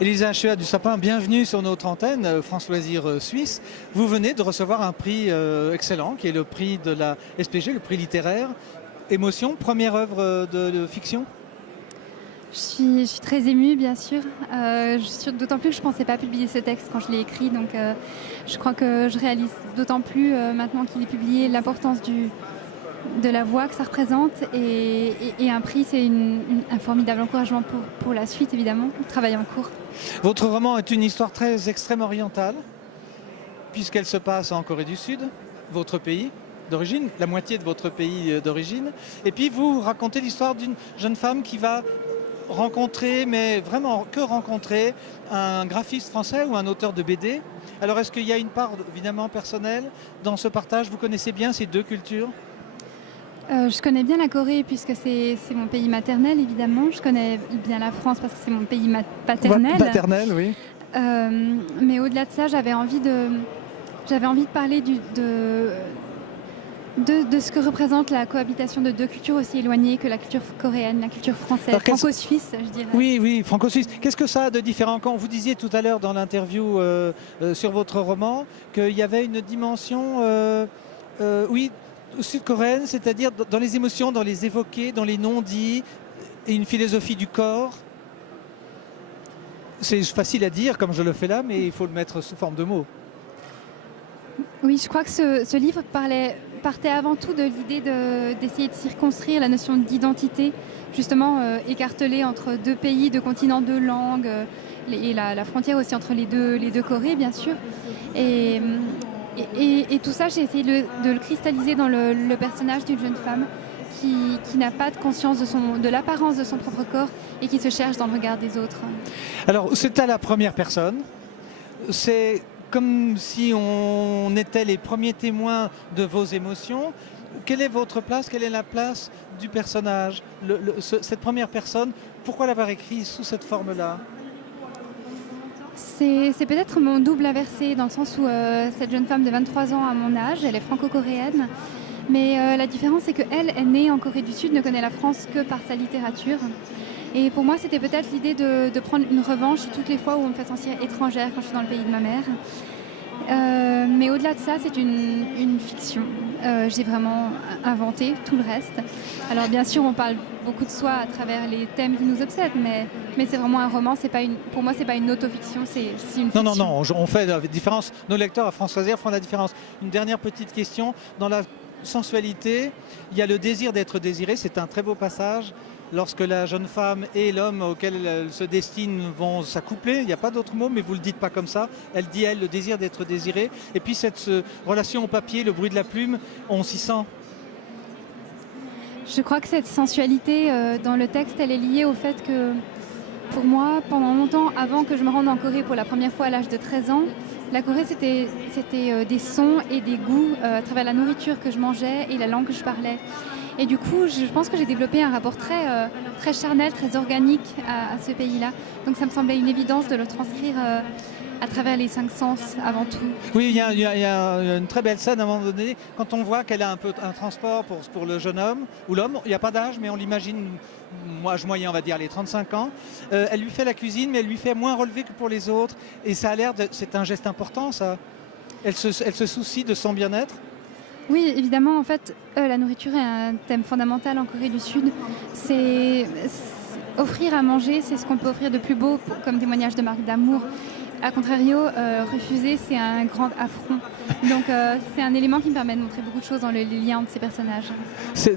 Elisa Chua du Sapin, bienvenue sur notre antenne, France Loisirs Suisse. Vous venez de recevoir un prix excellent, qui est le prix de la SPG, le prix littéraire. Émotion, première œuvre de fiction? Je suis très émue, bien sûr. D'autant plus que je ne pensais pas publier ce texte quand je l'ai écrit. Donc je crois que je réalise d'autant plus maintenant qu'il est publié l'importance de la voix que ça représente. Et un prix, c'est un formidable encouragement pour la suite, évidemment, le travail en cours. Votre roman est une histoire très extrême orientale, puisqu'elle se passe en Corée du Sud, votre pays d'origine, la moitié de votre pays d'origine. Et puis vous racontez l'histoire d'une jeune femme qui va rencontrer, mais vraiment que rencontrer, un graphiste français ou un auteur de BD. Alors est-ce qu'il y a une part évidemment personnelle dans ce partage? Vous connaissez bien ces deux cultures? Je connais bien la Corée puisque c'est mon pays maternel, évidemment. Je connais bien la France parce que c'est mon pays paternel. Paternel, oui. Mais au-delà de ça, j'avais envie de parler de ce que représente la cohabitation de deux cultures aussi éloignées que la culture coréenne, la culture française, franco-suisse, je dirais. Oui, franco-suisse. Qu'est-ce que ça a de différent? Quand vous disiez tout à l'heure dans l'interview sur votre roman qu'il y avait une dimension, oui, sud-coréenne, c'est-à-dire dans les émotions, dans les évoqués, dans les non-dits, et une philosophie du corps. C'est facile à dire comme je le fais là, mais il faut le mettre sous forme de mots. Oui, je crois que ce livre partait avant tout de l'idée d'essayer de circonscrire la notion d'identité, justement écartelée entre deux pays, deux continents, deux langues, et la frontière aussi entre les deux Corées, bien sûr. Et tout ça, j'ai essayé de le cristalliser dans le personnage d'une jeune femme qui n'a pas de conscience de l'apparence de son propre corps et qui se cherche dans le regard des autres. Alors, c'est à la première personne. C'est comme si on était les premiers témoins de vos émotions. Quelle est votre place? Quelle est la place du personnage? Cette première personne, pourquoi l'avoir écrit sous cette forme-là? C'est peut-être mon double inversé, dans le sens où cette jeune femme de 23 ans à mon âge, elle est franco-coréenne, mais la différence c'est qu'elle est née en Corée du Sud, ne connaît la France que par sa littérature. Et pour moi, c'était peut-être l'idée de prendre une revanche sur toutes les fois où on me fait sentir étrangère quand je suis dans le pays de ma mère. Mais au-delà de ça, c'est une fiction. J'ai vraiment inventé tout le reste. Alors bien sûr, on parle beaucoup de soi à travers les thèmes qui nous obsèdent, mais c'est vraiment un roman. Pour moi, c'est pas une autofiction, c'est une fiction. Non, on fait la différence. Nos lecteurs à France Loisirs font la différence. Une dernière petite question. Dans la sensualité, il y a le désir d'être désiré. C'est un très beau passage. Lorsque la jeune femme et l'homme auquel elle se destine vont s'accoupler, il n'y a pas d'autre mot, mais vous ne le dites pas comme ça. Elle dit, elle, le désir d'être désirée. Et puis cette relation au papier, le bruit de la plume, on s'y sent. Je crois que cette sensualité dans le texte, elle est liée au fait que, pour moi, pendant longtemps, avant que je me rende en Corée pour la première fois à l'âge de 13 ans, la Corée, c'était des sons et des goûts à travers la nourriture que je mangeais et la langue que je parlais. Et du coup, je pense que j'ai développé un rapport très charnel, très organique à ce pays-là. Donc ça me semblait une évidence de le transcrire à travers les 5 sens avant tout. Oui, il y a une très belle scène à un moment donné, quand on voit qu'elle a un transport pour le jeune homme, ou l'homme, il n'y a pas d'âge, mais on l'imagine, âge moyen, on va dire les 35 ans. Elle lui fait la cuisine, mais elle lui fait moins relevé que pour les autres. Et ça a l'air c'est un geste important, ça. Elle se soucie de son bien-être. Oui, évidemment, en fait, la nourriture est un thème fondamental en Corée du Sud. Offrir à manger, c'est ce qu'on peut offrir de plus beau comme témoignage de marque d'amour. A contrario, refuser, c'est un grand affront. Donc c'est un élément qui me permet de montrer beaucoup de choses dans les liens entre ces personnages.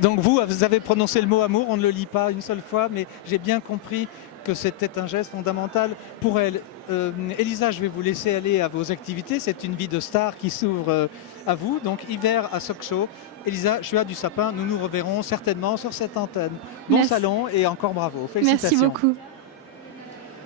Donc vous avez prononcé le mot amour, on ne le lit pas une seule fois, mais j'ai bien compris que c'était un geste fondamental pour elle. Elisa, je vais vous laisser aller à vos activités. C'est une vie de star qui s'ouvre à vous. Donc hiver à Sokcho. Elisa Chua du Sapin, nous nous reverrons certainement sur cette antenne. Bon salon et encore bravo. Félicitations. Merci beaucoup.